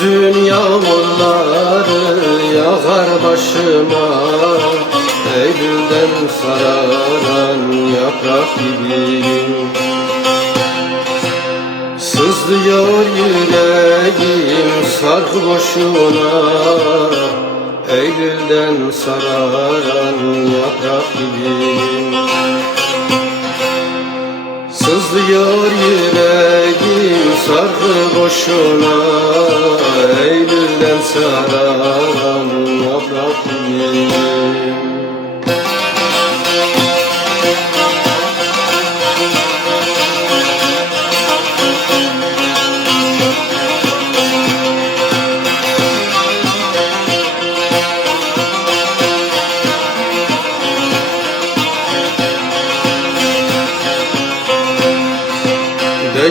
Hüzün yağmurları yağar başıma, Eylül'den sararan yaprak gibiyim. Sızlıyor yüreğim sarhoşuna, Eylül'den sararan yaprak gibiyim. Sızlıyor yüreğim sarhoşuna, Eylül'den sararan yaprak gibiyim.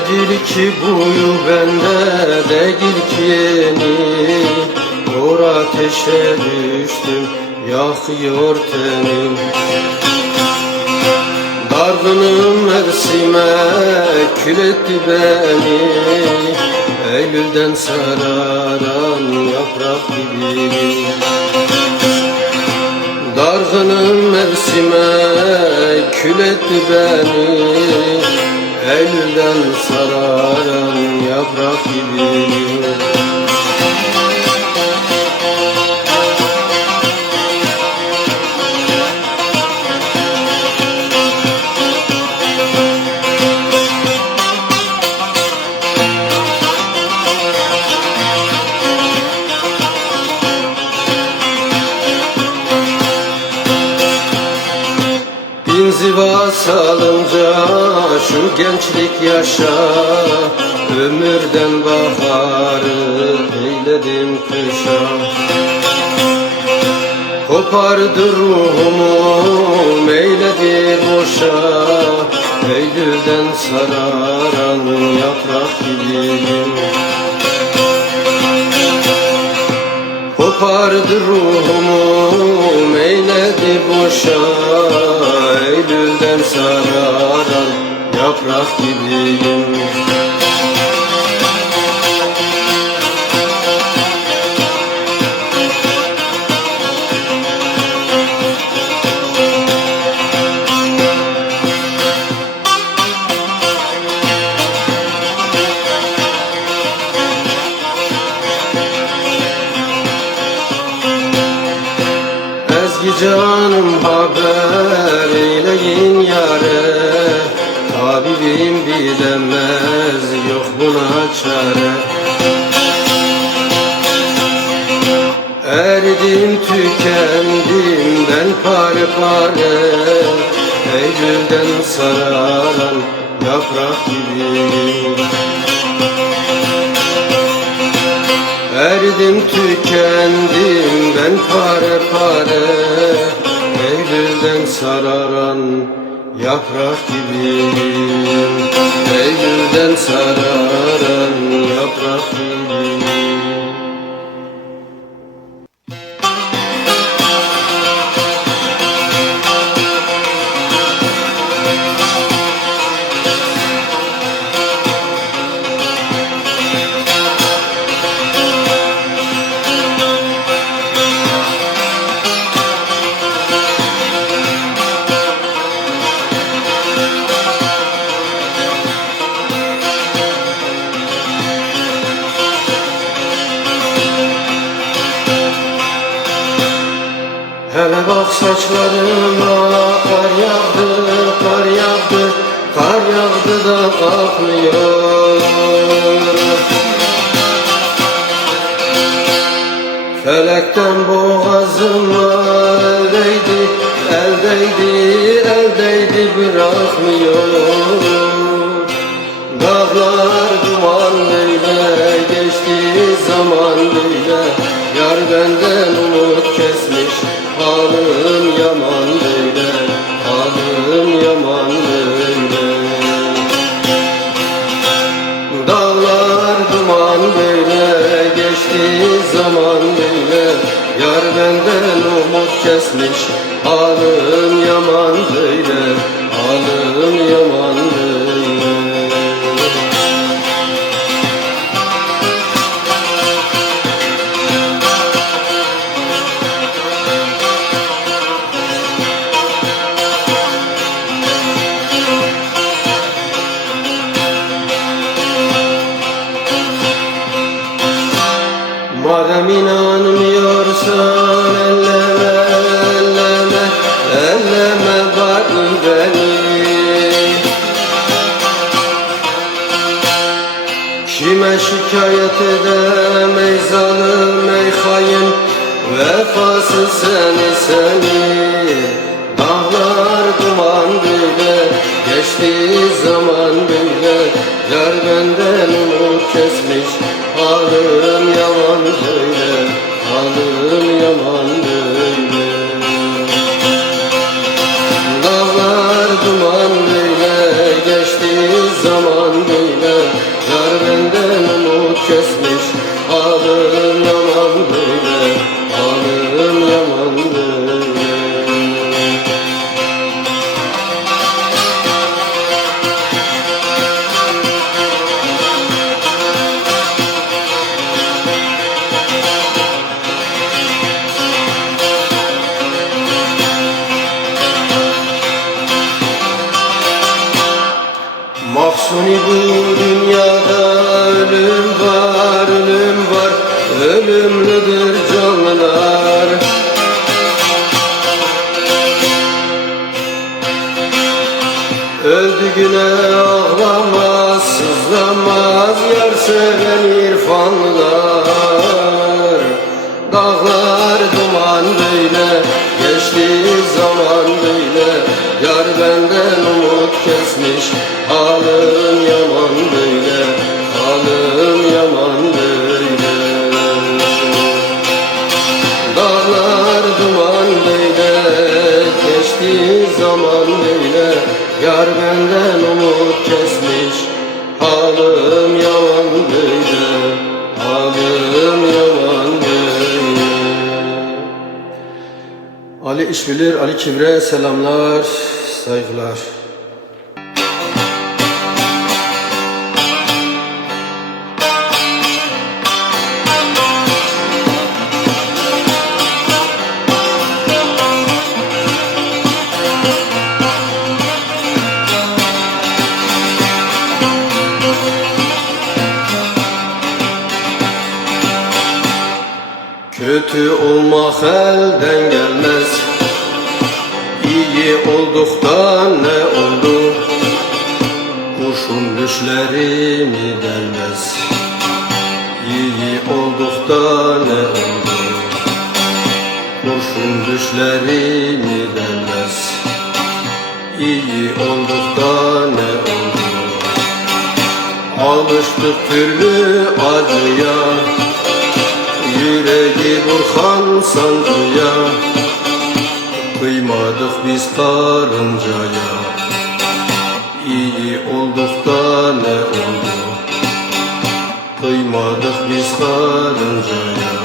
Değil ki buyu bende, değil ki yeni, Kor ateşe düştüm, yakıyor tenim. Dargınım Mersim'e, kül etti beni, Eylül'den sararan yaprak gibiyim. Dargınım Mersim'e, kül etti beni, Eylül'den sararan yaprak gibiyim. İnziva salınca şu gençlik yaşa, Ömürden baharı eyledim kışa. Kopardı ruhumu meyledi boşa, Eylül'den sararan yaprak gibiyim. Kopardı ruhumu meyledi boşa, Eylül'den sararan yaprak gibiyim. Ezgi canım haber eyleyin yâre, Tabibim bilemez yok buna çare. Eridim tükendim ben pare pare, Eylül'den sararan yaprak gibiyim. Eridim tükendim ben pare pare, Eylül'den sararan yaprak gibiyim. Eylül'den sararan yaprak gibiyim. Hele bak saçlarıma kar yağdı, kar yağdı, kar yağdı da kalkmıyor. Felekten boğazıma eldeydi, eldeydi, eldeydi bırakmıyor. Dağlar duman böyle, geçti zaman böyle, Yar benden umut kesmiş, halim yaman böyle, halim yaman böyle. Dağlar duman böyle, geçti zaman böyle, Yar benden umut kesmiş, halim yaman böyle, halim yaman böyle. inanmıyorsan elleme, elleme, elleme bari beni. Kime şikayet edem ey zalim ey hain, vefasız seni. Dağlar duman böyle, geçti zaman böyle, yar benden umut kesmiş, halim yaman böyle, halim yaman böyle. Dağlar duman böyle, geçti zaman böyle, yar benden umut kesmiş, halim yaman böyle, halim yaman böyle. Mahzuni bu dünyada ölüm var, ölüm var, ölümlüdür canlılar. Öldüğüne ağlamaz, sızlamaz yar seven irfanlılar. Dağlar duman böyle, geçti zaman böyle, yar benden umut kesmiş, halim yaman böyle, halim yaman böyle. Dağlar duman böyle, geçti zaman böyle, yar benden umut kesmiş, halim yaman böyle, halim yaman böyle. Ali İşbilir, Ali Kibre selamlar, saygılar. Kötü olmak elden gelmez, İyi olduktan ne oldu? Kurşun düşlerimi delmez, İyi olduktan ne oldu? Kurşun düşlerimi delmez, İyi olduktan ne oldu? Alıştık türlü acıya, yüreği burkan sancıya, kıymadık biz karıncaya. İyi olduk da ne oldu? Kıymadık biz karıncaya.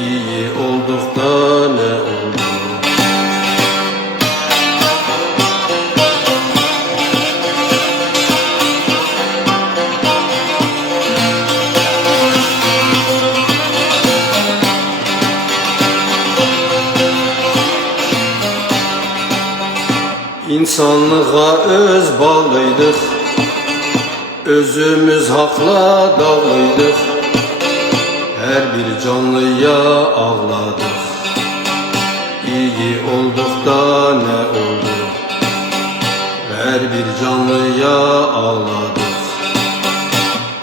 İyi olduk da ne oldu? İnsanlığa öz bağlıydık, özümüz hakla dağlıydık, her bir canlıya ağladık. İyi olduk da ne oldu? Her bir canlıya ağladık.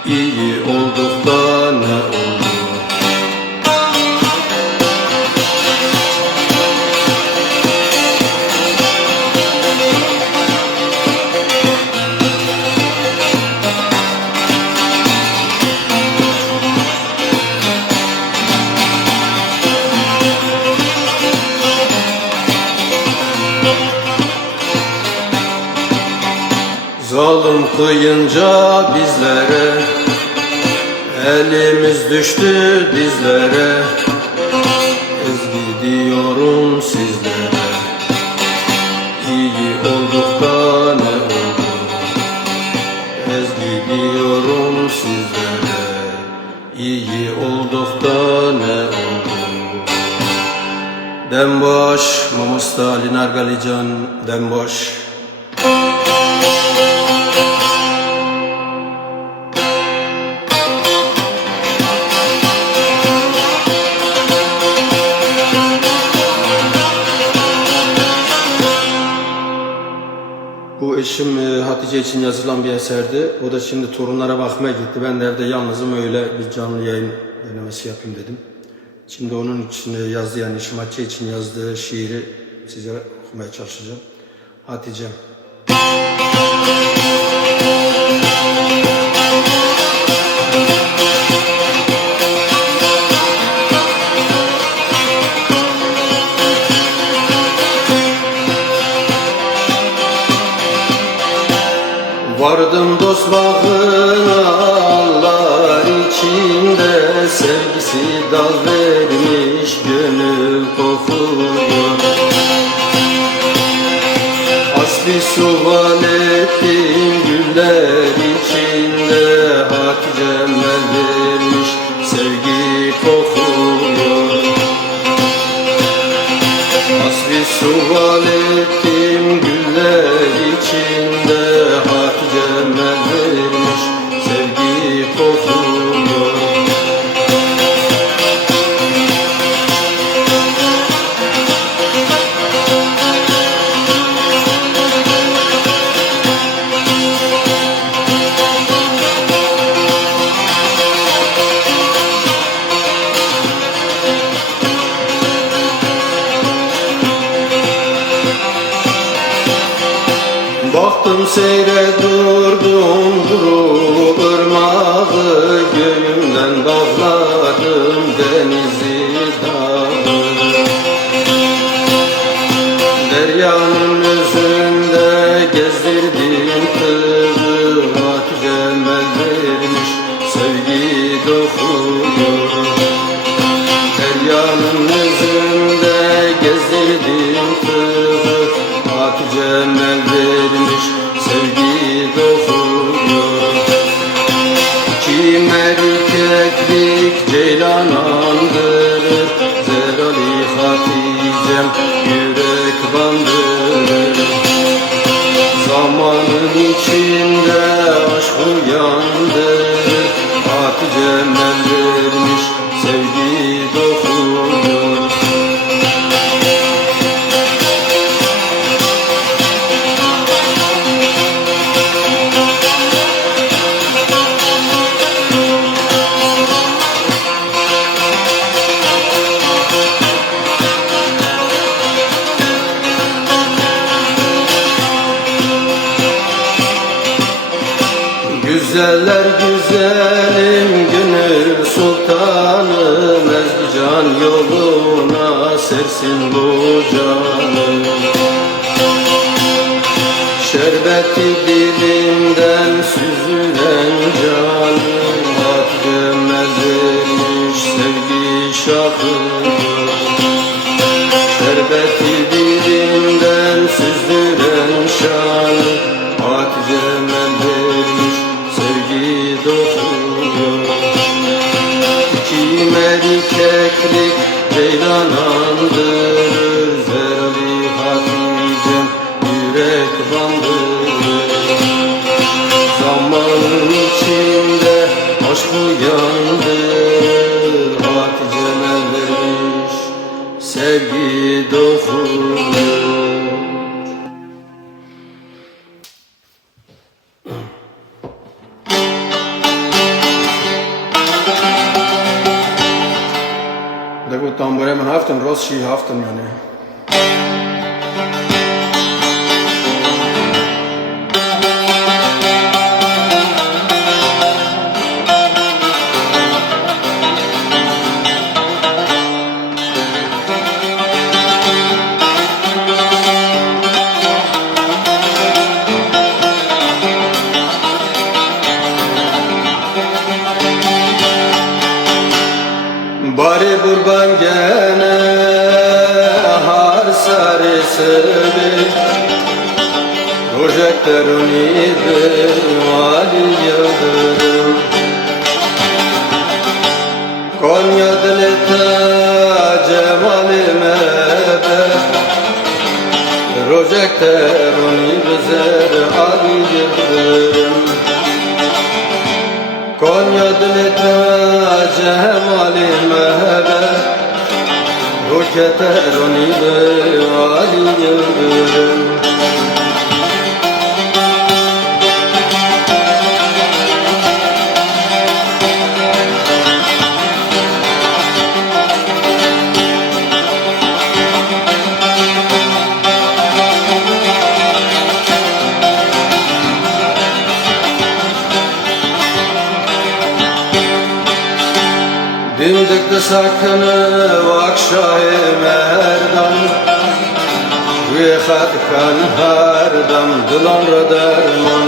İyi olduk da ne oldu? Zalim kıyınca bizlere, elimiz düştü dizlere. Ezgi diyorum sizlere, iyi olduk da ne oldu? Ezgi diyorum sizlere, iyi olduk da ne oldu? Demboş, Mamusta Ali Nargalican, Demboş. Hatice için yazılan bir eserdi. O da şimdi torunlara bakmaya gitti. Ben de evde yalnızım, öyle bir canlı yayın denemesi yapayım dedim. Şimdi onun için yazdığı, yani Hatice için yazdığı şiiri size okumaya çalışacağım. Hatice. Vardım dost bağına, Allah içinde sevgisi dal vermiş, gönül kokuyor. Asli suval ettim güller içinde, Hatice mel vermiş, sevgi kokuyor. Asli suval ettim güller içinde, Hatice mel vermiş, sevgi kokuyor. Baktım seyre durdum duru ırmağı, göğümden bağladım denizi dağı. Deryanın özünde gezdirdim kızı, Hatice mel vermiş, sevgi dokuyor. Deryanın özünde gezdirdim kızı, Hatice mel vermiş, sevgi dokuyor. Kim erkeklik ceylan andırır, Zerali Hatice'm yürek bandırır. Zamanın içinde aşk uyandırır, Hatice mel vermiş, sevgi dokuyor. Güzeller güzelim, gönül sultanım, ezgi can yoluna sersin bu canım. Şerbeti dilimden süzülen canım, Hatice mel vermiş, sevgi şahıdır. Şerbeti dilimden süzülen şanım, Hatice mel vermiş, sevgi dokuyor. Kim erkeklik ceylan andırır, Zerali Hatice'm yürek bandırır. Zamanın içinde aşk uyandır, Hatice mel vermiş, sevgi dokuyor. Da gut, dann wollen wir auf den Rossi haften, meine. Bari kurban gene har sarısı bir projektörün ipi Ali Yıldırım. Konya dilete cemalime be, projektörün ipi Ali Yıldırım. Konya dilete cemalime be, projektörün ipi Ali Yıldırım. Bindik de sakını vakşahi merdan Ve hatkan hardam dilan derman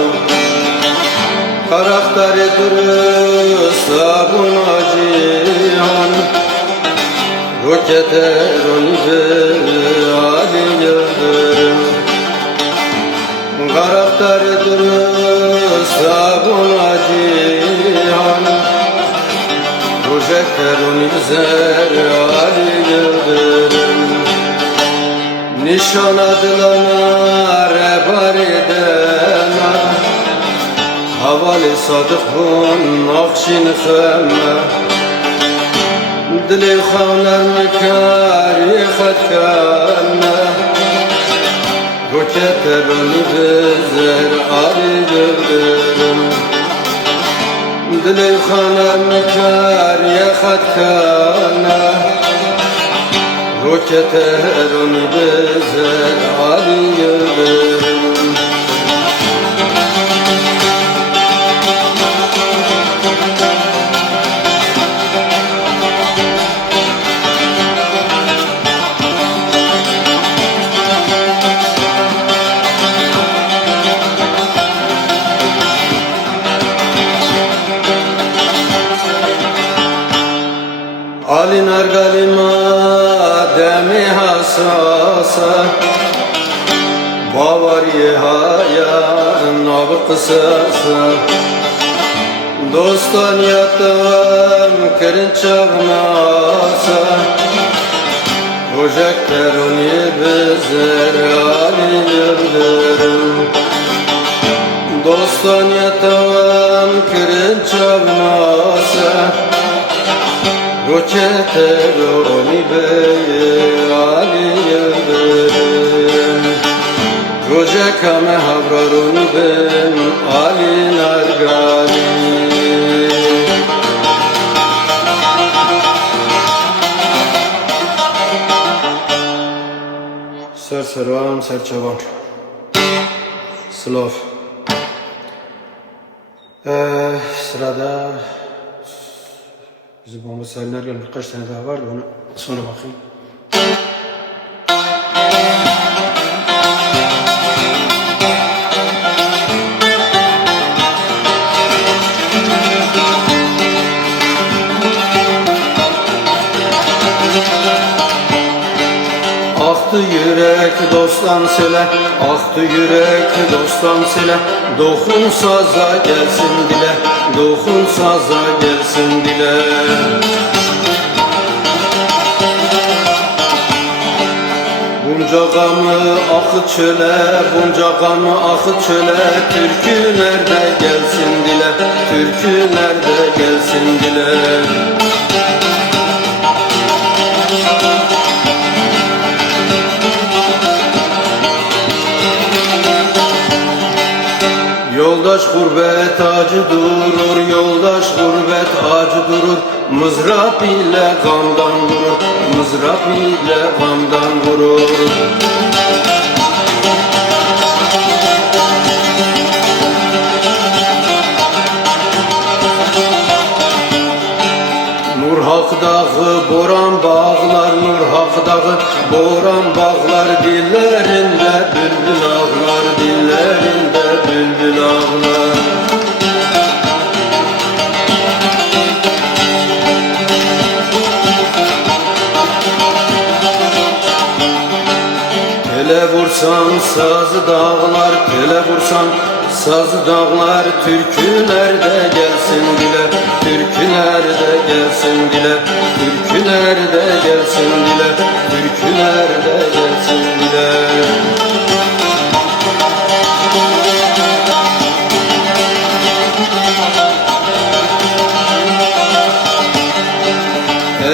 Karakteri dürüst sabun cihan Roketer onu Ali Yıldırım Karakteri dürüst sabun cihan Roketer onu Ali Yıldırım Nişan adılana rebar edene Havali sadık bun nakşin khemme Dili khavner mekari khatkane Roketer onu bezer Ali Yıldırım Dili khavner mekari khatkane Roketer onu bezer Ali Yıldırım Ali nargalima demi hassasa Bavariye haya nab kısasa Dostan yatam kirin çavnasa Projekter onu bezer Ali Yıldırım Dostan yatam kirin çavnasa Roketer onu bey Ali Yıldırım Rojekame havrar onu ben Ali Nargali Serseram serçavan Slav Sırada Bizim bomba sayılarken birkaç tane daha vardı, onu sonra bakayım. Aktı yürek dostan söyle, aktı yürek dostan söyle Dokun saza gelsin dile, dokun saza gelsin dile Bunca gamı akı çöle, bunca gamı akı çöle Türkü nerede gelsin dile, türkü nerede gelsin dile Yoldaş gurbet acı durur, yoldaş gurbet acı durur Mızrap ile gamdan vurur, mızrap ile gamdan vurur Nurhak dağı boran bağlar, Nurhak dağı boran bağlar Dillerinde bülbül ağlar, dillerinde bülbül ağlar Tele vursan sazı dağlar, tele vursan sazı dağlar Türkülerde gelsin dile, türkülerde gelsin dile Türkülerde gelsin dile, türkülerde gelsin dile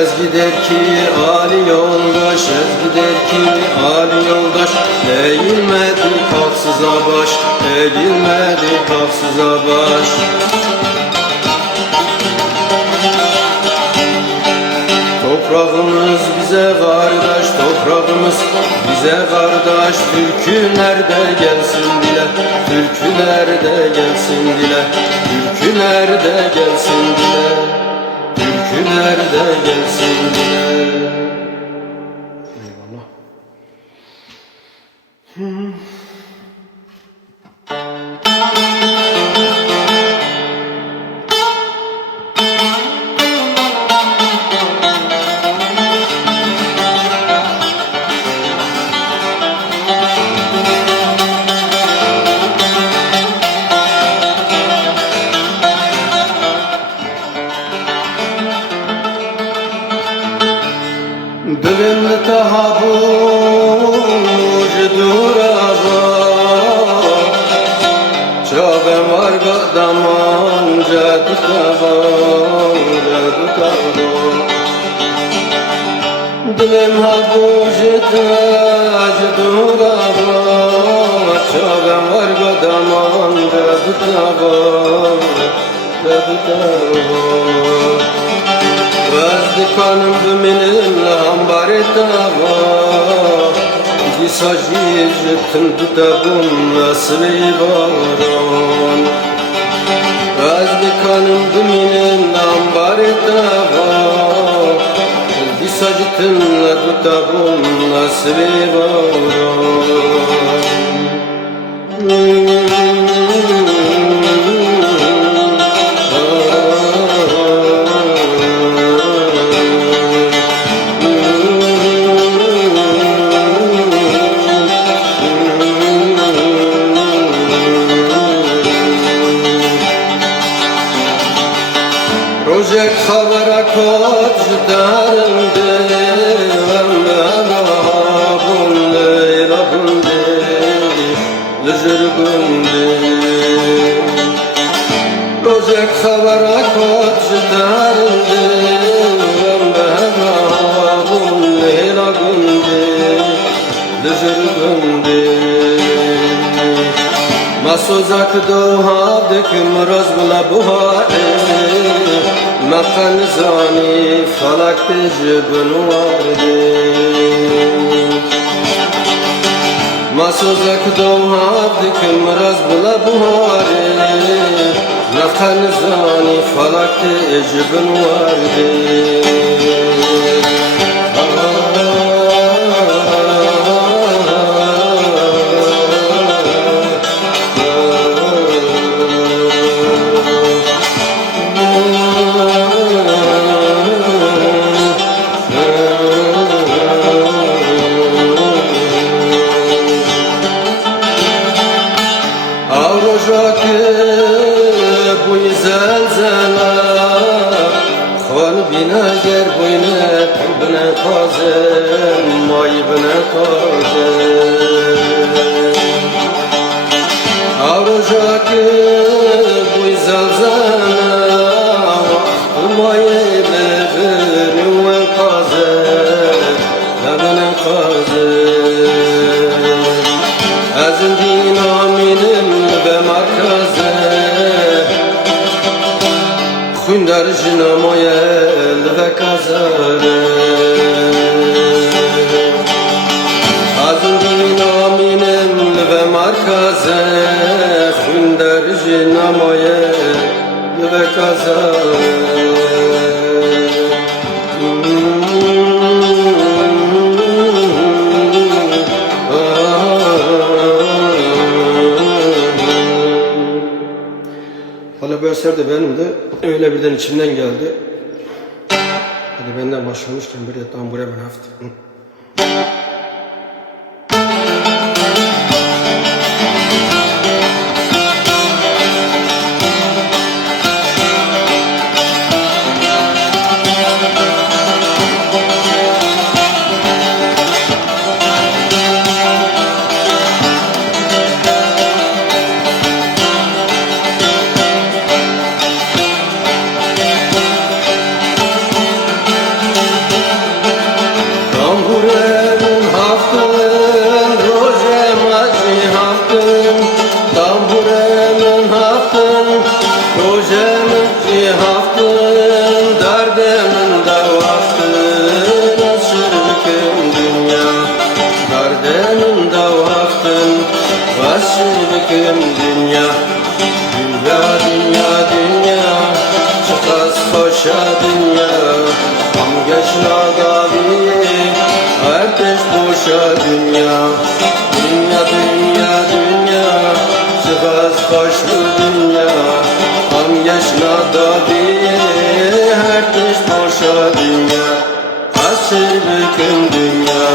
Ezgi der ki Ali yoldaş, ezgi der ki Ali yoldaş Eğilmedi kalksıza baş, eğilmedi kalksıza baş Toprağımız bize kardeş, toprağımız bize kardeş Türkü nerede gelsin dile, türkü nerede gelsin dile Türkü nerede gelsin dile Türküler de gelsin yine. Eyvallah. Dilim tahabuj durava Çabem var gadaman jadu tavo Dilim habuj taj durava Çabem var gadaman jadu tavo Vazdi kanım dümenim lambare tava Disaji jittin tutabum nasli varan Vazdi kanım dümenim lambare tava Disaji jittin tutabum nasli varan Rojek xabara kot jdarinde bunde la bunde lejur bunde Rojek xabara kot jdarinde bunde la bunde lejur bunde Masozak dohavdik mraz bula buhare Makan zani falak tecbun vardi Masozak dohavdik mraz bula buhare Makan zani falak tecbun vardi Ger boyne bine kazem, may bine kazem Avrojaki buy zelzana May bine kazem, bine kazem Ezin dinaminim be markazem Khundar jinamoye ve kazare Azın dinaminem ve markaze Khundar jinamoye ve kazare Valla bu eser de benim de öyle birden içimden geldi. Hadi benden başlamışken bir de tam buraya ben hafta. Dünya, dünya, dünya, dünya, çıkas hoşa dünya. boşa dünya. Dünya dünya dünya çıkaz kaşlı dünya. Am yaşına da diye her diş boşa dünya. Asır büküm dünya.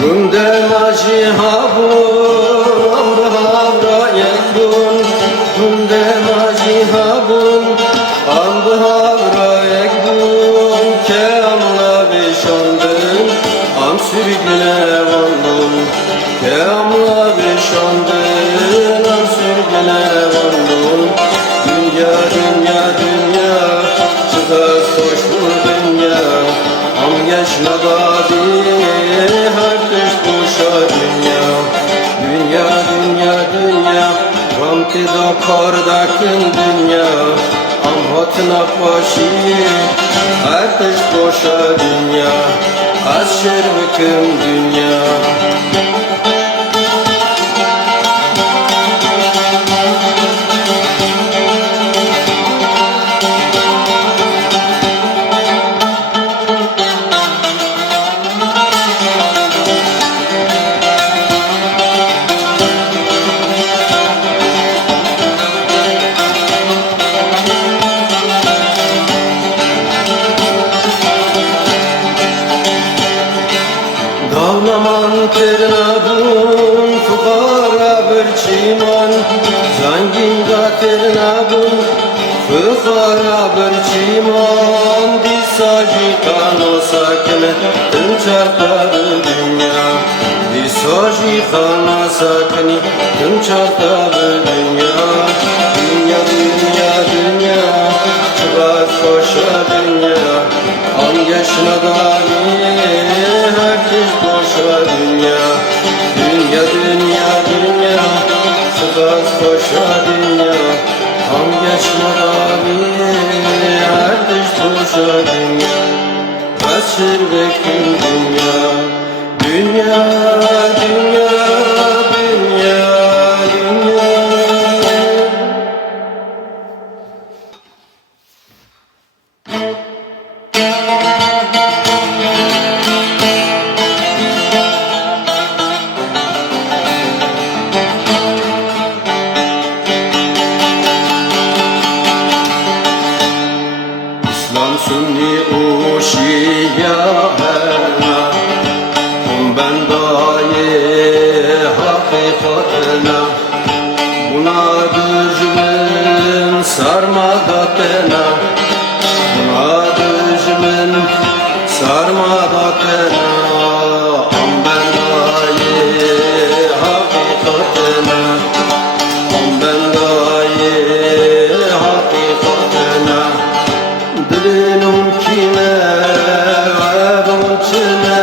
Günde maji habun, havra yekbun. Günde maji habun, havra yekbun. Ke amla beşandın, am sürgüne vandın. Ke amla beşandın, am sürgüne vandın. Dünya dünya dünya, çıkaz hoşlu dünya. Am yaşına da diye her diş boşa dünya. Dünya dünya dünya ramti da kardakin dünya. Am hatına paşi her diş boşa dünya. Az şerbekim dünya. Dağlaman ternabun, fukara bir çiman. Zengin da ternabun, fukara bir çiman. Disajı kano sakne, tüm çarpar dünya. Disajı kano sakne, tüm çarpar dünya. Dünya dünya dünya, çıkar koşa dünya. Am yaşına da herkes boşa dünya. Dünya dünya dünya çıkaz koşa dünya. Am yaşına da herkes boşa dünya. Asır bekim dünya. Dünya dünya dünya dünya. İslam Sünni o Şia hena, ben daye hakikatena. Buna düzgün sarmadatena, buna düzgün sarmadatena. Am ben daye hakikatena, am ben daye hakikatena. Dilim kine ve bunçine,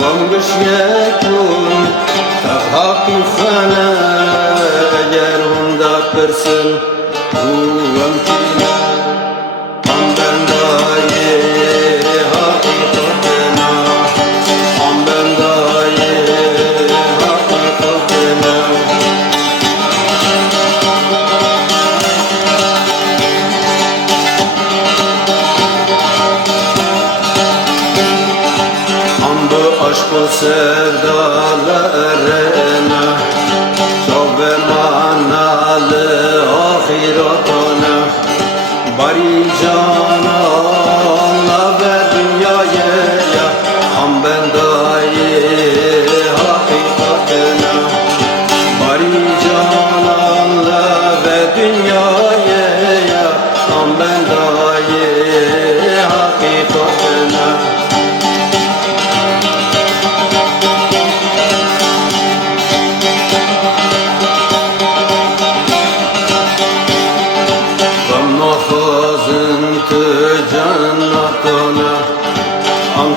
vamgış yekun tahakküm khana. Eğer hunda kırsın huvam kine, am ben daye hakikatena, am ben daye hakikatena. Aşk-ı sevdalarına, çok ve manalı ahiretine. Bari cananla ve dünyaya, am ben daye hakikatine. Bari cananla ve dünyaya, am ben daye hakikatine.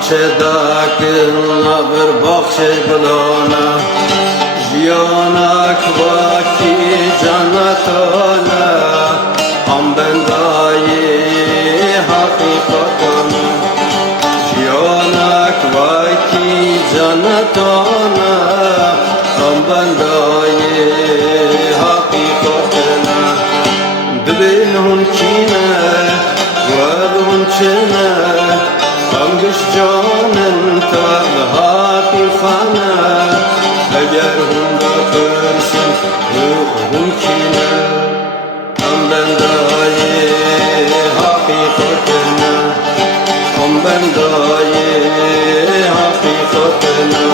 bahçedakınla bir bahçe bulana Jiyanak vaki cannetana Am bendayı hakikatana Jiyanak vaki cannetana Am bendayı hakikatana Dibin hun kine ve hun çene Amgış canın tabi hakikane Eğer hunda kırsın ruhum kine Am bendayı hakikatine Am bendayı hakikatine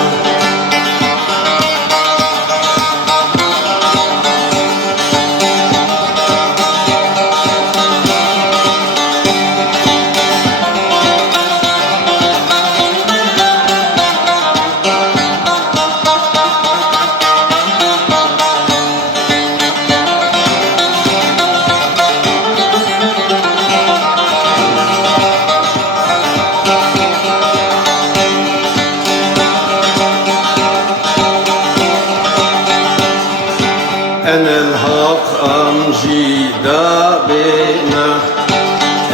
أنا الحق أمشي دابنا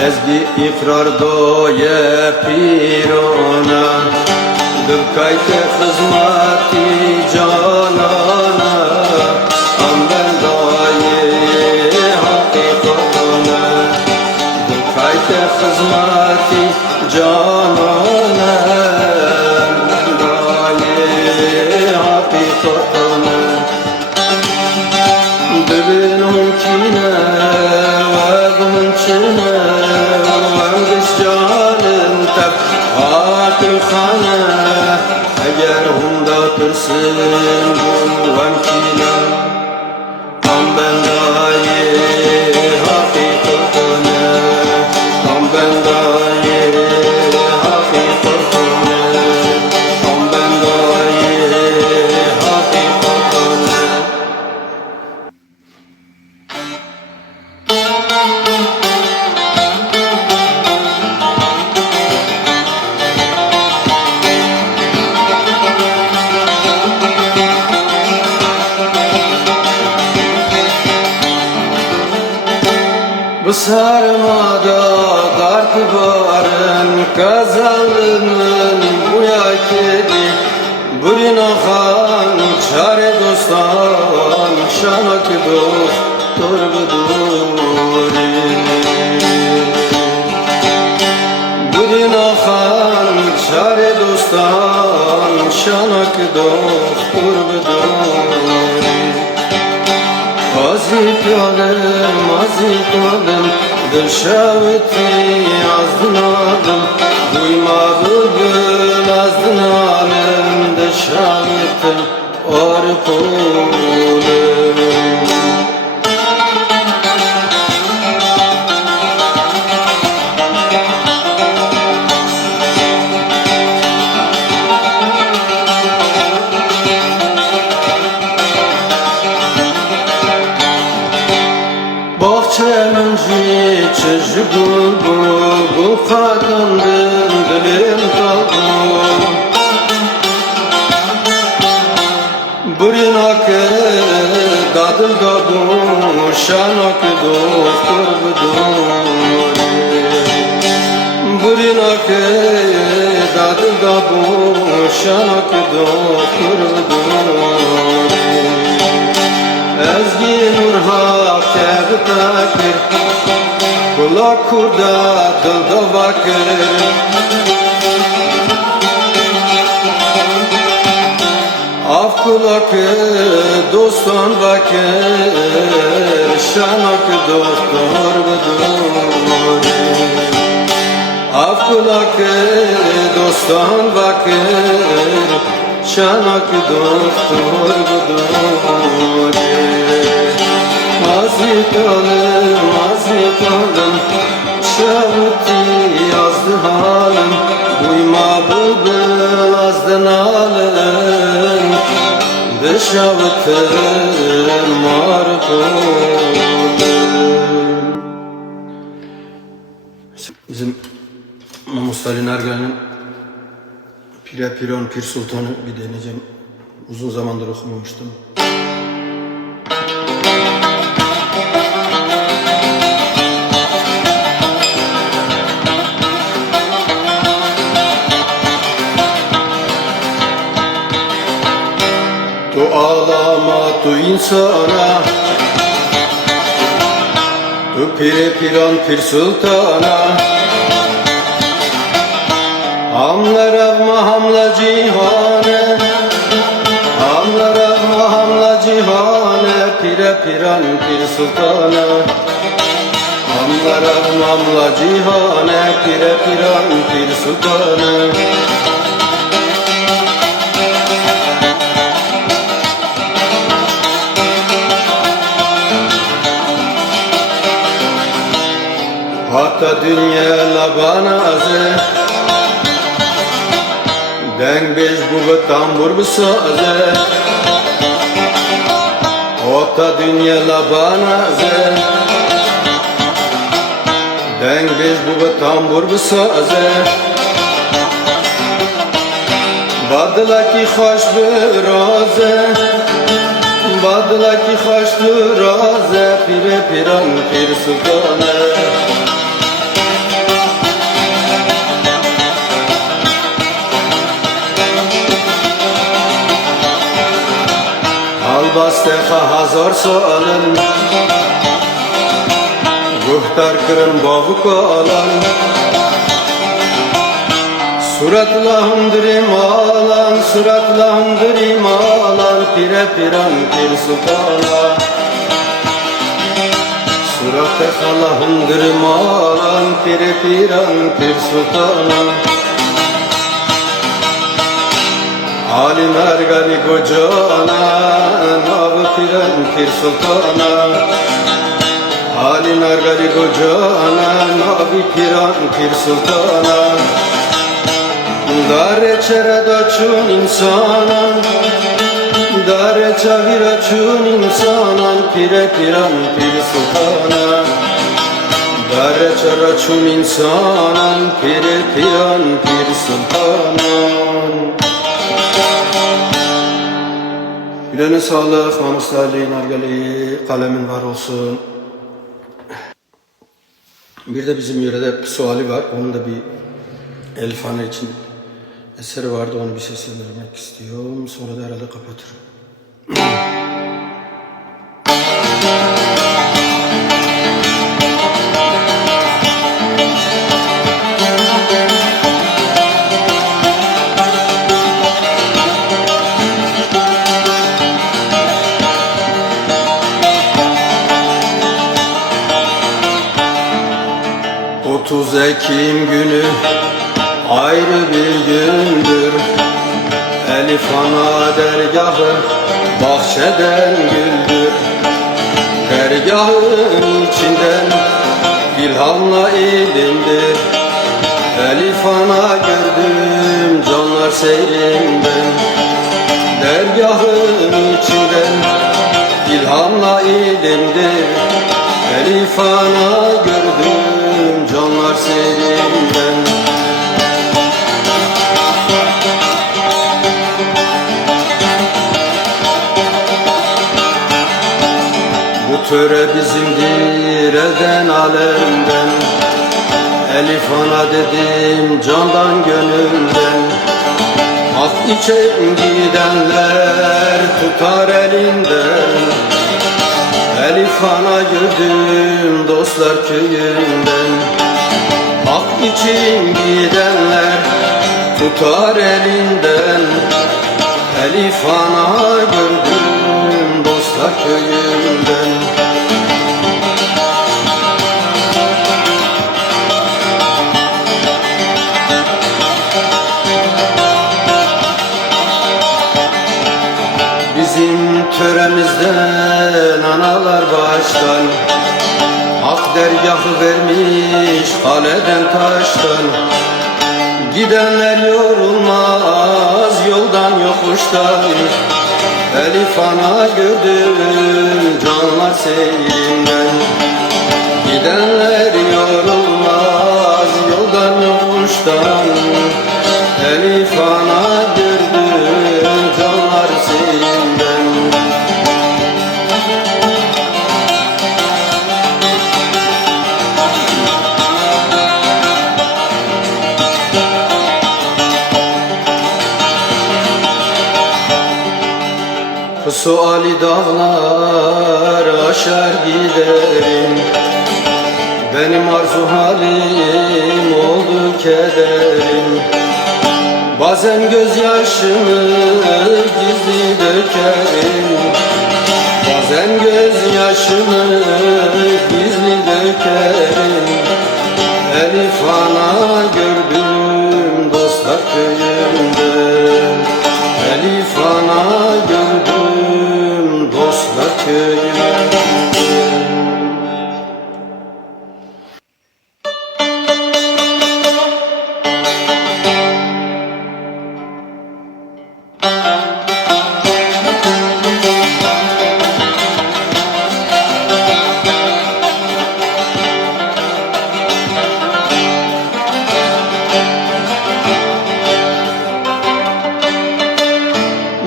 أزدي إقرار دويا بيرونا دبكايت خزماتي جانانا أم بنداي حقيقتنا دبكايت خزماتي جانانا بنداي حقيقتنا Dibinun kine ve gunçine Vangış canın tep hakikane Eğer hunda kırsın gun kine Am bendayı hakikatine Am bendayı hakikatine Am bendayı hakikatine Bu sarmada dert varın kazanının bu yakedi Burin akan çare dostan şanak doktor budurin Burin akan çare dostan şanak doktor budurin Azip alım, dışaveti azdın alım Duyma bülbül azdın alım, dışaveti arkulum Bahçemin çiçeği bu kadındım dilim tabu Burin akı dadım da bu şanak doktor budur Burin akı dadım da bu şanak doktor budur Ezgi Nurha kâb takir Kulak kurda dılda bakir Af kulakı dostan bakir Şanak doktor budur Af kulakı dostan bakir Şanak doktor budur Azit alım Şavti yazdı halım Duyma bülbül azdın alım Dışavıtın markulum Bizim Mustafa Ergen'in Pire Piran Pir Sultan'ı bir deneyeceğim. Uzun zamandır okumamıştım. Tu ağlama tu insana, tu Pire Piran Pir Sultan'a. Hamla Rahma hamla cihane, hamla Rahma hamla cihane, Pire Piran Pir Sultan'a. Hamla Rahma hamla cihane, Pire Piran Pir Sultan'a. Hatta dünya labanazı, deng beş bu tambur bu sazı. Hatta dünya labanazı, deng beş bu tambur bu sazı. Badla ki hoş bir razı, badla ki hoş bir razı, Pire Piran Pir Sultan'a. Albasteha hazar so'alim, guhtar kirin babu ko'alam. Suratlahumdir imalan, suratlahumdir imalan, Pire Piran Pir Sultan'a. Suratlahumdir imalan, Pire Piran Pir Sultan'a. Alim ergani gocana, Nav Piran Pir Sultan'a. Alim ergani gocana, Nav Piran Pir Sultan'a. Dare çereda çun insanan, dare çavira çun insanan, Pire Piran Pir Sultan'a. Dare çera çun insanan, Pire Piran Pir Sultan'a. Yüreğine sağlık, Mahmut Ali Nargali, kalemin var olsun. Bir de bizim yörede suali var, onun da bir Elifhane için eseri vardı, onu bir seslendirmek istiyorum. Sonra da herhalde kapatırım. 30 Ekim günü ayrı bir gündür. Elifhane dergahı bahçeden güldür. Dergahın içinden ilhamla ilimdir. Elifhane gördüm canlar seyrimden. Dergahın içinden ilhamla ilimdir. Elifhane gördüm canlar seyrimden. Bu töre bizimdir elden alemden. Elifhane dedim candan gönülden. Hak için gidenler tutar elinden. Elifhane gördüm dostlar köyünden. Hak için gidenler tutar elinden. Elifhane gördüm dostlar köyünden. Bizim töremizden analar baştan hak dergahı vermiş kaleden taştan. Gidenler yorulmaz yoldan yokuştan. Elifhane gördüm canlar seyrinden. Gidenler yorulmaz yoldan yokuştan. Elifhane Suali dağlar aşar giderim, benim arzu halim oldu kederim. Bazen gözyaşımı gizli dökerim, bazen gözyaşımı gizli dökerim. Elif ana gördüm dostlar köyümde, Elif ana gördüm dostlar köyümde.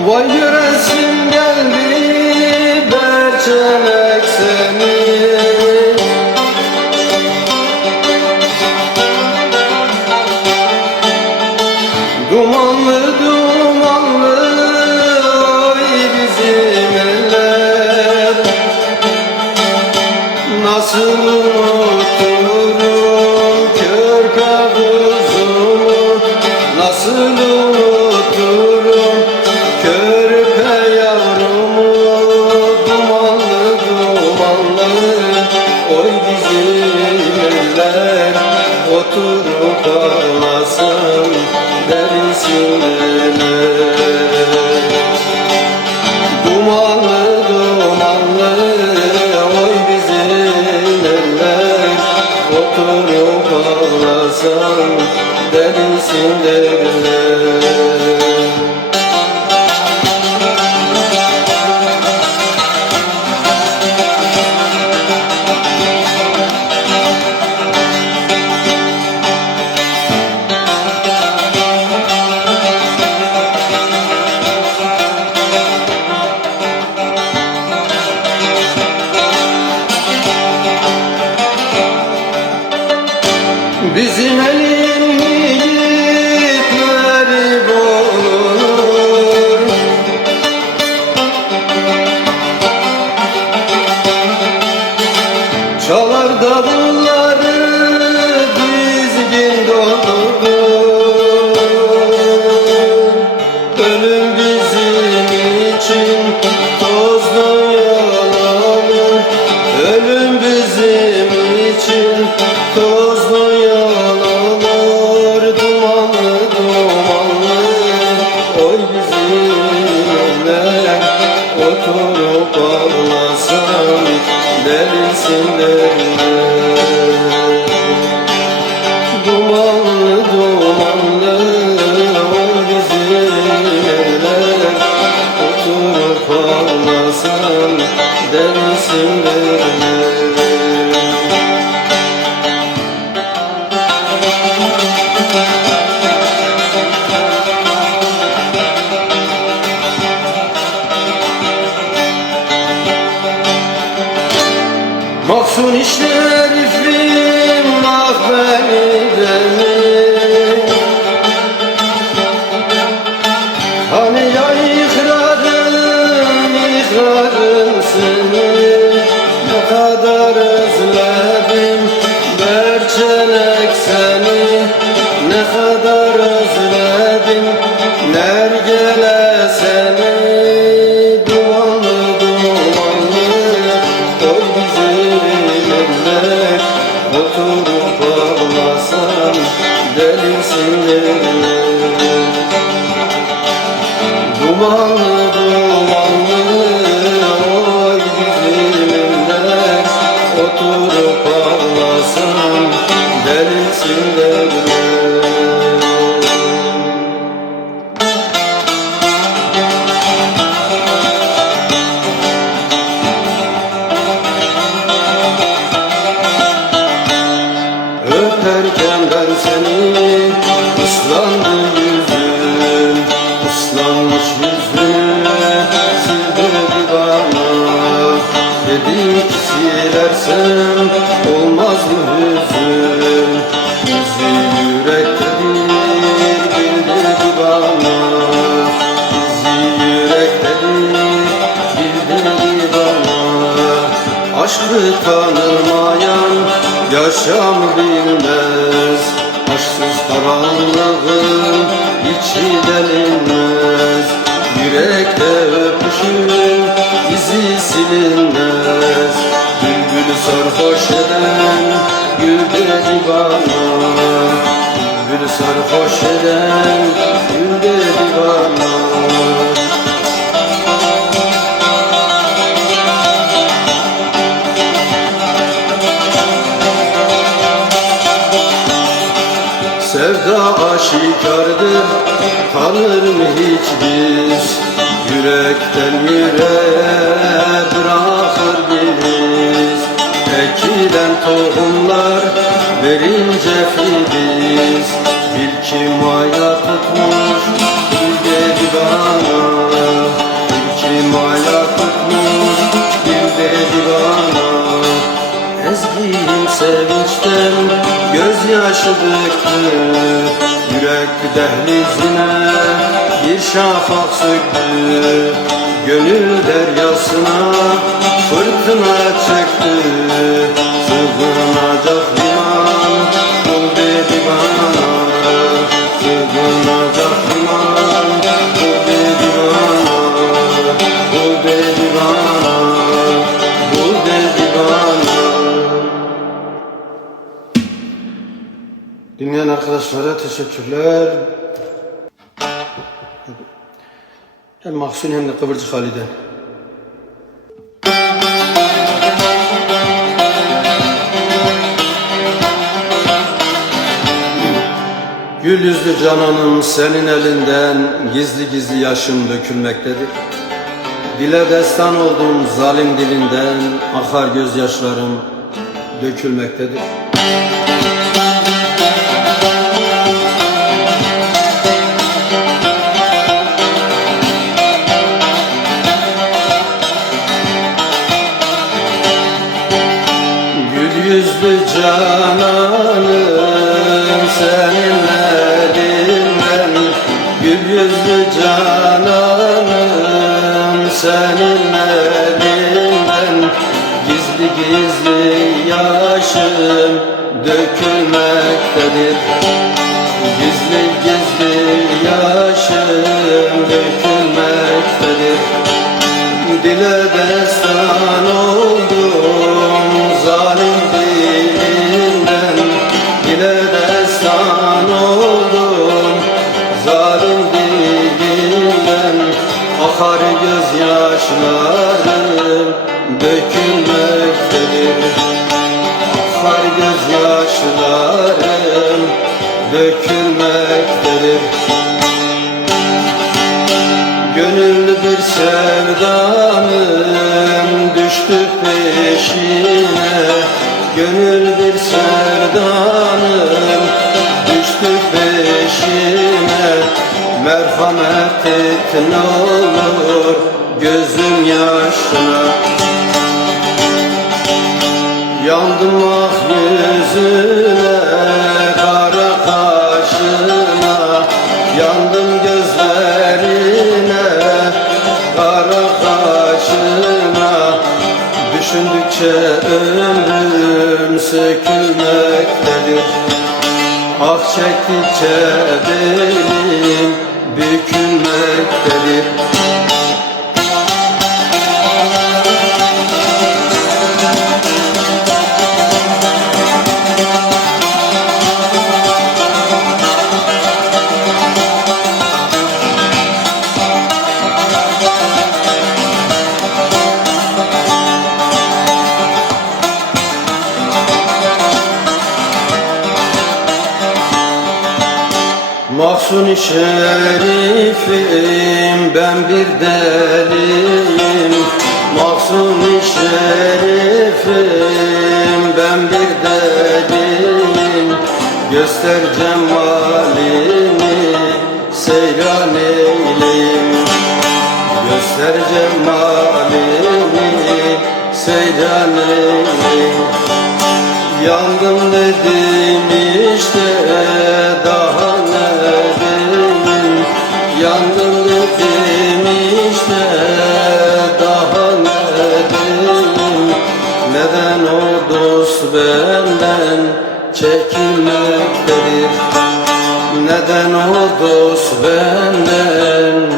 Vay göresim geldi berçemek seni, dumanlı dumanlı oy bizim eller. Nasıl unuturum kör kabuzumu, nasıl unuturum körpe yavrumu. Dumanlı dumanlı oy bizim eller, oturup ağlasam derinsinler. Dumanlı dumanlı oy bizim eller, oturup ağlasam derinsinler. Bizim elin yiğitleri bulunur, çalar davulları dizgin doldurur. Ölüm bizim için tozlu yol olur, ölüm bizim için tozlu yol olur. Dumanlı dumanlı oy bizimler, oturup ağlasam derinsinler. Dumanlı dumanlı oy bizimler, oturup ağlasam derinsinler. Mahzun şerifim ah beni, hani ya ikrarın seni, ne kadar özledim berçenek seni, ne kadar özledim nergele seni. Dumanlı dumanlı oy bizim eller, oturup ağlasam derinsinler. Dumanlı dumanlı oy bizim eller, oturup ağlasam derinsinler. Öperken ben seni ıslandı yüzüm, ıslanmış yüzüm sildirdi bana. Dedim ki silersem olmaz mı hüzün, bizi yürektedir bildirdi bana. Bizi yürektedir Aşkı tanımayan yaşam bilmez. Aşksız karanlığın içi delinmez. Yürekte öpüşün izi silinmez. Bülbülü sarhoş eden gülde divana. Bülbülü sarhoş eden gülde divana. Sevda aşikardır, tanır mı hiç biz? Yürekten yüreğe bırakır biriz. Ekilen tohumlar verince filiz. Bil ki maya tutmuş gülde divana. Bil ki maya tutmuş gülde divana. Ezgilim sevinçten gözyaşı döktü. Yürek dehlizine bir şafak söktü. Gönül deryasına fırtına çöktü. Sığınacak liman bul dedi bana. Sığınacak liman bul dedi bana. Bul dedi bana. Bul dedi bana. Dinleyen arkadaşlara teşekkürler. Hem Mahsun hem de Kıvırcık Halide. Gül yüzlü cananım senin elinden gizli gizli yaşım dökülmektedir. Dile destan oldum zalim dilinden akar gözyaşlarım dökülmektedir. Yüzlü cananım senin elinden. Gül yüzlü cananım senin elinden. Gizli gizli yaşım dökülmektedir. Gizli gizli yaşım dökülmektedir. Dile destan oldum zalim dilinden. Dile destan oldum zalim dilinden. Akar gözyaşlarım dökülmektedir. Akar gözyaşlarım dökülmektedir. Gönüllü bir sevdanın düştü peşine. Gönül bir sevdanın düştü peşine. Merhamet et ne olur gözüm yaşına. Yandım ah yüzüne, kara kaşına. Yandım gözlerine, kara kaşına. Düşündükçe ömrüm sökülmektedir. Ah çektikçe belim bükülmektedir. Mahsun-i şerifim ben bir deliyim. Mahsun-i şerifim ben bir deliyim. Göster cemalini seyran eyleyim. Göster cemalini seyran eyleyim. Yandım dedim işte daha ne diyeyim. Yandım dedim işte daha ne diyeyim. Ne Neden o dost benden çekilmektedir? Neden o dost benden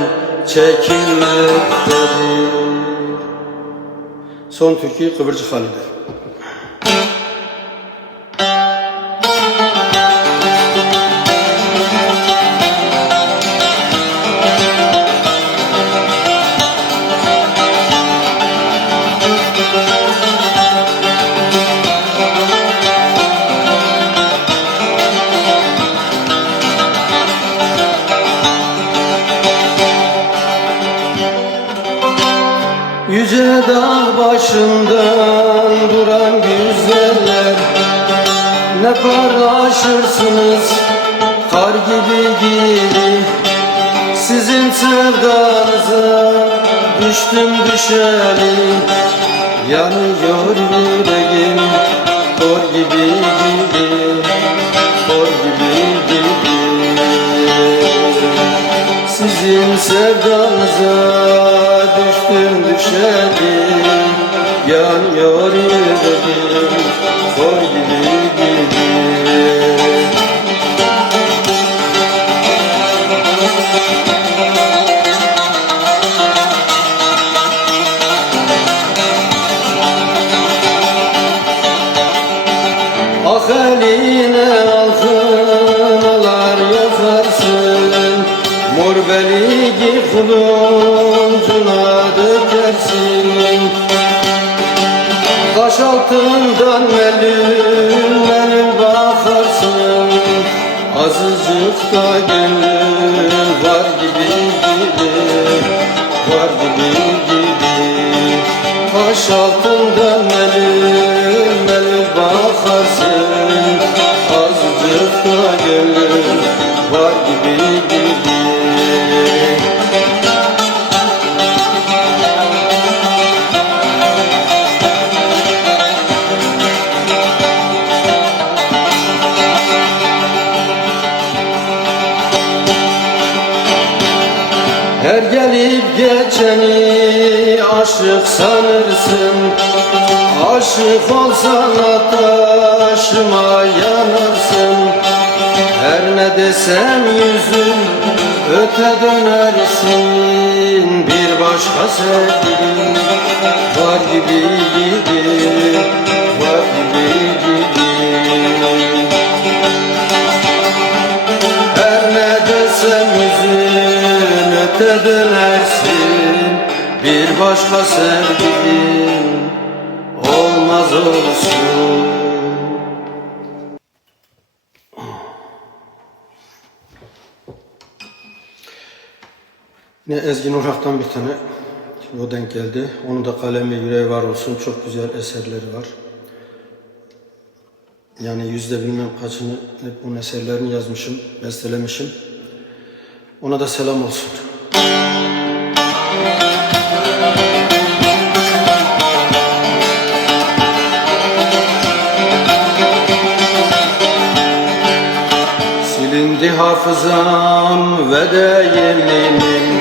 çekilmektedir? Son türkü Kıvırcık Halide. Yüce dağ başından duran güzeller, ne parlaşırsınız kar gibi gibi. Sizin sevdanıza düştüm düşeli, yanıyor yüreğim kor gibi gibi, kor gibi gibi. Sizin sevdanıza düştüm düşeli, yanıyor yüreğim kor gibi gibi. Ah eline altınlar yazarsın, mor beligi kuluncuna dökersin. Taş altından melül melül bakarsın, azıcık da gönlün var gibi gibi, var gibi gibi. Taş altından melül melül bakarsın, azıcık da gönlün var gibi gibi. Her gelip geçeni aşık sanırsın, aşık olsan ateşime yanarsın. Her ne desem yüzün öte dönersin, bir başka sevgilin var gibi gibi, var gibi gibi. Her ne desem yüzün öte dönersin, bir başka sevgilin olmaz olsun. Yine Ezgi Nurhak'tan bir tane, o denk geldi. Onun da kalemi yüreği var olsun, çok güzel eserleri var. Yani bilmem kaçını hep onun eserlerini yazmışım, bestelemişim. Ona da selam olsun. Silindi hafızam ve de yeminim,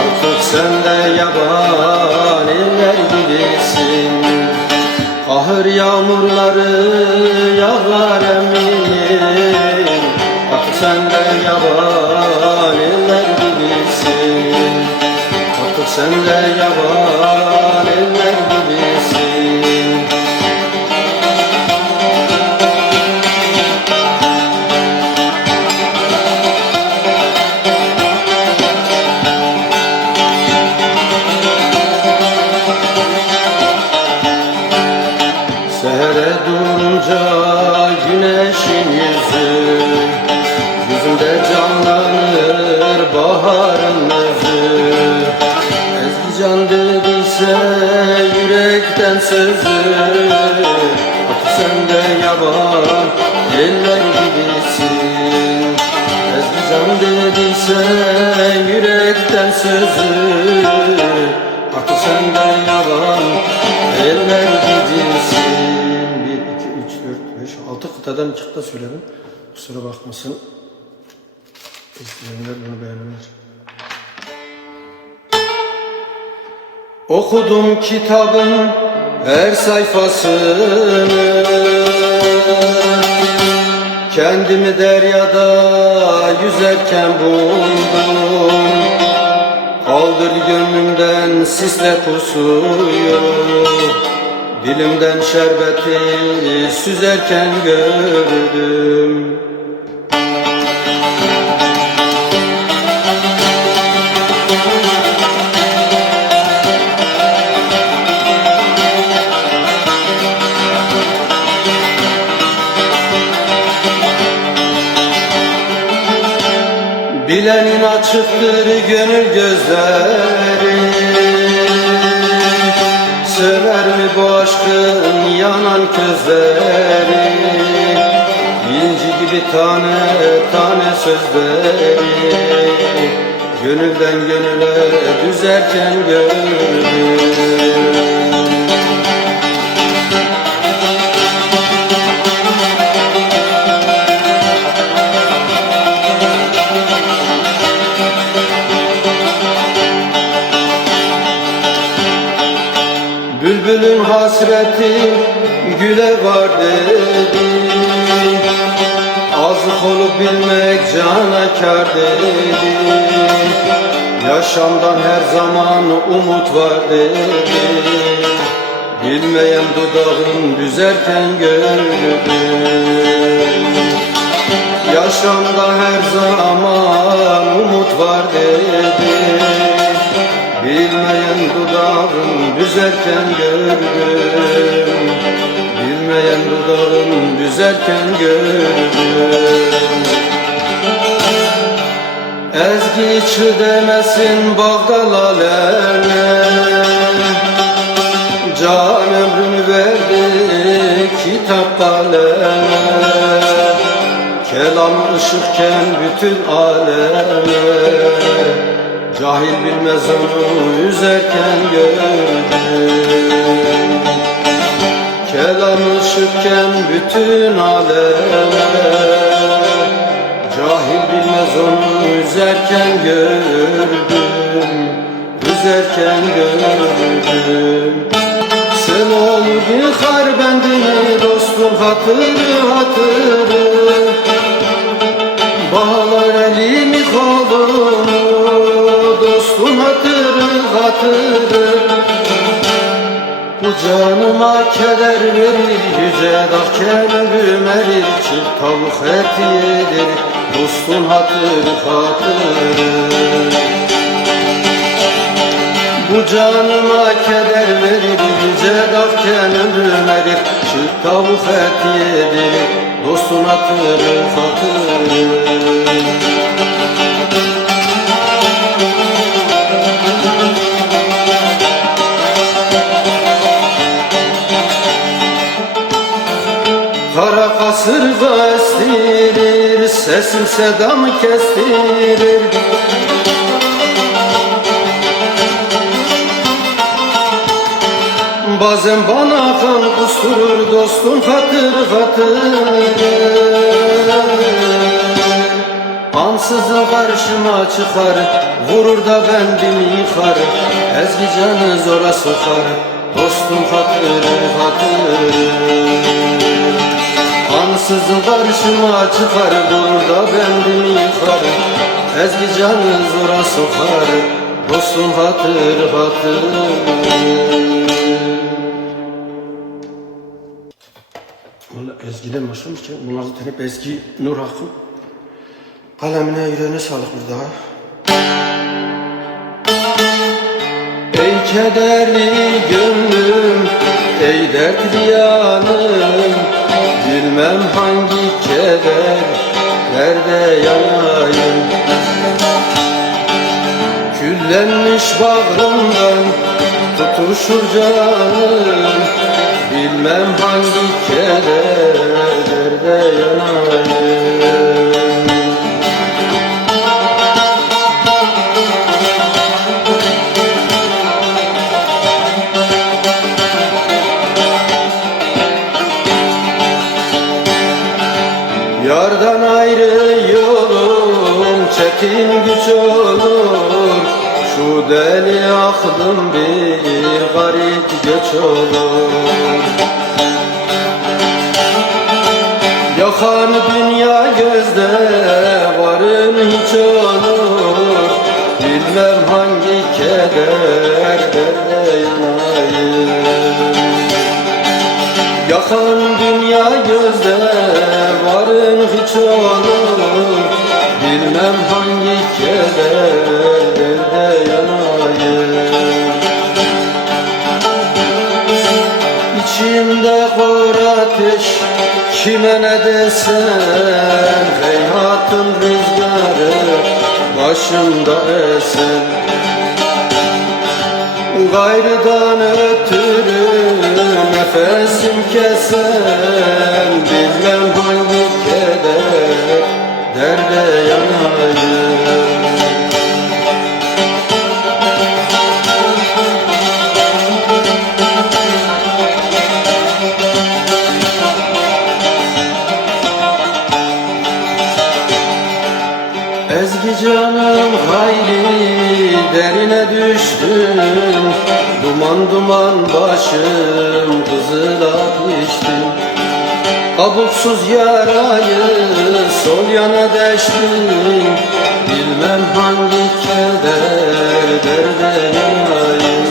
artık sen de yabaniler gibisin. Kahır yağmurları yağar eminim, artık sen de yabaniler gibisin. Artık sen de yabaniler gibisin. Sehere durunca güneşin yüzü, yüzünde canlanır baharın özü. Ezgican dediyse yürekten sözü, artık sen de yaban eller gibisin. Ezgican dediyse yürekten sözü, artık sen de yaban eller gibisin. 1, 2, 3, 4, 5, 6 kıtadan 2 kıta söyledim. Kusura bakmasın. İzleyenler bunu beğenirler. Okudum kitabın her sayfasını, kendimi deryada yüzerken buldum. Kaldır gönlümden sisle pusuyu, dilimden şerbeti süzerken gördüm. Bilenin açıktır gönül gözleri, söner mi bu aşkın yanan közleri? İnci gibi tane tane sözleri, gönülden gönüle düzerken gördüm. Bülbülün hasreti güle var dedi, azık olup bilmek cana kâr dedi. Yaşamdan her zaman umut var dedi, bilmeyen dudağın düzerken gördüm. Yaşamda her zaman umut var dedi, bilmeyen dudağın düzerken gördüm. Bilmeyen dudağın düzerken gördüm. Ezgi içi demesin bağda lalene, can ömrünü verdi kitap kaleme. Kelamı ışıkken bütün aleme, cahil bilmez onu üzerken gördüm. Kelam ışıkken bütün aleme, cahil bilmez onu üzerken gördüm. Üzerken gördüm. Sen olur yıkar bendini dostum hatırı hatırı, bağlar elimi kolumu dostum hatırı hatırı. Bu canıma keder verir, yüce dağken ömrüm erir, çiğ tavuk eti yedir dostun hatırı hatırı. Bu canıma keder verir, yüce dağken ömrüm erir, çiğ tavuk eti yedir dostun hatırı hatırı. Kara kasırga estirir, sesim sedamı kestirir. Bazen bana kan kusturur dostum hatır hatır. Ansızın karşıma çıkar, vurur da bendimi yıkar. Ezgi canı zora sokar, dostum hatır hatır. Ansızın karşıma çıkar, vurur da bendimi yıkar. Ezgi canı zora sokar, dostum hatır hatır. Valla Ezgi'den başlamışken bunlar zaten hep Ezgi Nur Hakkı. Kalemine yüreğine sağlık bir daha. Ey kederli gönlüm, ey dertli yanım, bilmem hangi keder nerede yanayım. Küllenmiş bağrımdan tutuşur canım, bilmem hangi keder nerede yanayım. Yardan ayrı yolum çetin güç olur, şu deli aklım bir garip göç olur. Yakan dünya gözde varın hiç olur. Bilmem hangi keder derde yanayım. Yakan dünya gözde varın hiç olur. Bilmem hangi keder derde yanayım. İçimde kor ateş kime ne desem, hayatın rüzgarı başımda esen. Gayrıdan ötürü nefesim kesen, bilmem hangi keder derde yanayım. Ezgi canım hayli derine düştüm. Duman duman başım kızıla piştim. Kabuksuz yarayı sol yana deştim. Bilmem hangi keder derde yanayım.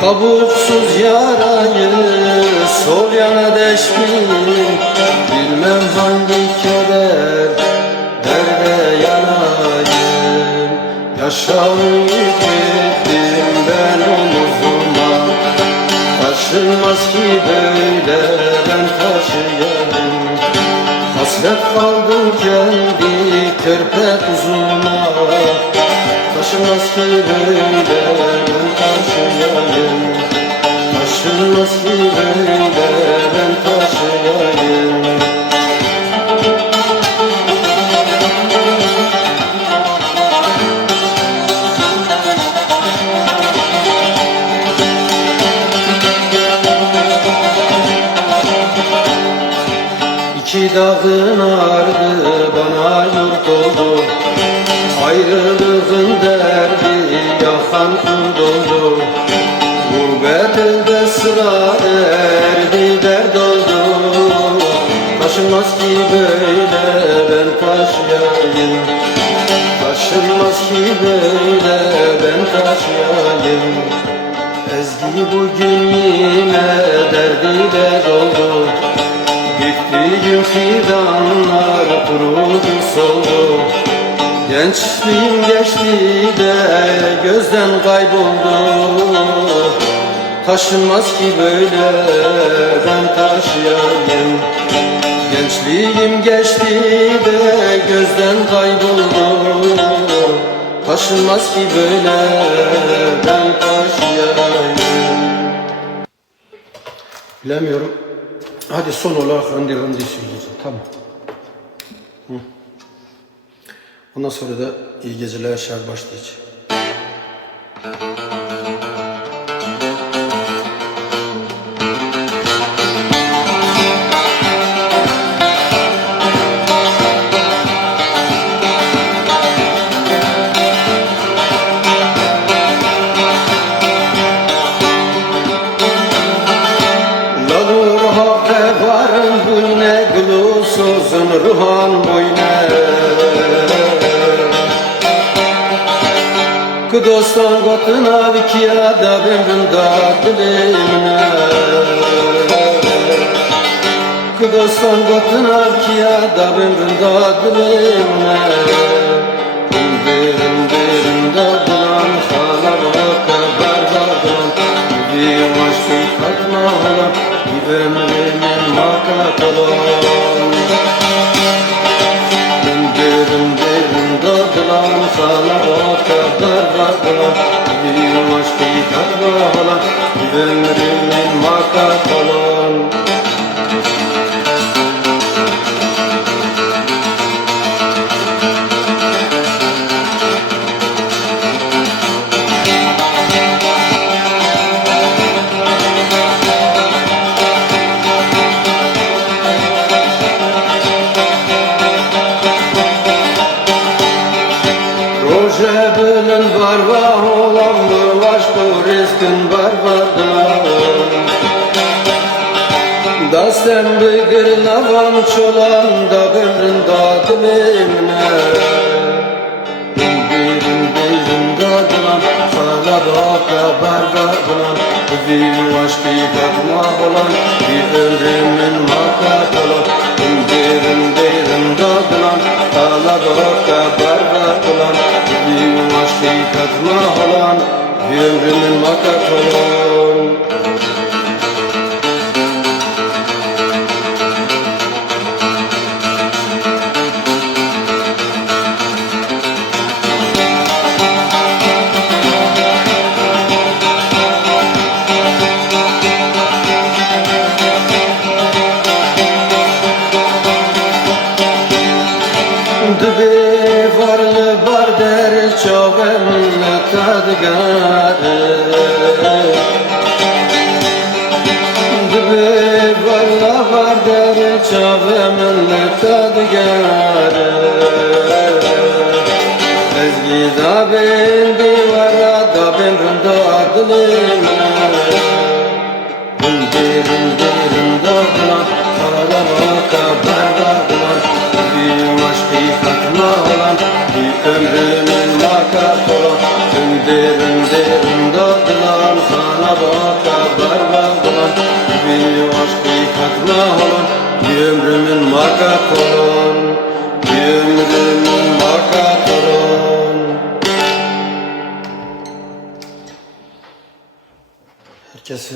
Kabuksuz yarayı sol yana deştim. Bilmem hangi keder derde yanayım. Yaşamı yüklettim ben omuzuma. Taşınmaz ki böyle ben taşıyayım. Hasret kaldım kendi körpe kuzuma. Taşınmaz ki böyle ben taşıyayım. Taşınmaz ki böyle ben taşıyayım. İki dağın ardı bana yurt oldu. Ayrılığın derdi yakan kurt oldu. Gurbet elde sıra erdi dert oldu. Taşınmaz ki böyle ben taşıyayım. Taşınmaz ki böyle ben taşıyayım. Ezgi bugün yine derdiyle doldu. Diktiğim fidanlar kurudu soldu. Gençliğim geçti de gözden kayboldu. Taşınmaz ki böyle ben taşıyayım. Gençliğim geçti de gözden kayboldu. Taşınmaz ki böyle ben taşıyayım. Bilemiyorum. Hadi son olarak rındi söyleyeceğim. Tamam. Hı. Ondan sonra da iyi geceler şer başlayacak. Ruhan boyne Kudostan gotuna vikiya da bimda dilimne Kudostan gotuna vikiya da bimda dilimne Dirim dirim da bulan halava kabar vardan Gidiyim aşkı katma hala Ömrümün makatalan Sana kadar vardılar Bir aşkı kadar ömrümün makatalan Roje bölün var va sen bir lavan çolan da birinde dilimine Birin dadılan sana da haber ver bulan Bir aşkı katma olan bir ömrümün makat olan Birin dadılan sana da haber ver bulan Bir aşkı katma olan bir ömrümün makat olan Dve varlı bar der çavem tadgare Dve varlı bar der çavem tadgare Ezgi da ben divara da ben rında adlimine Derin dadılan ağlama kabar dadılan Bir aşkı katma olan bir ömrümün makat olan Derin dadılan sana bak kabar dadılan Bir aşkı katma olan bir ömrümün makat olan Bir ömrümün makat olan Herkese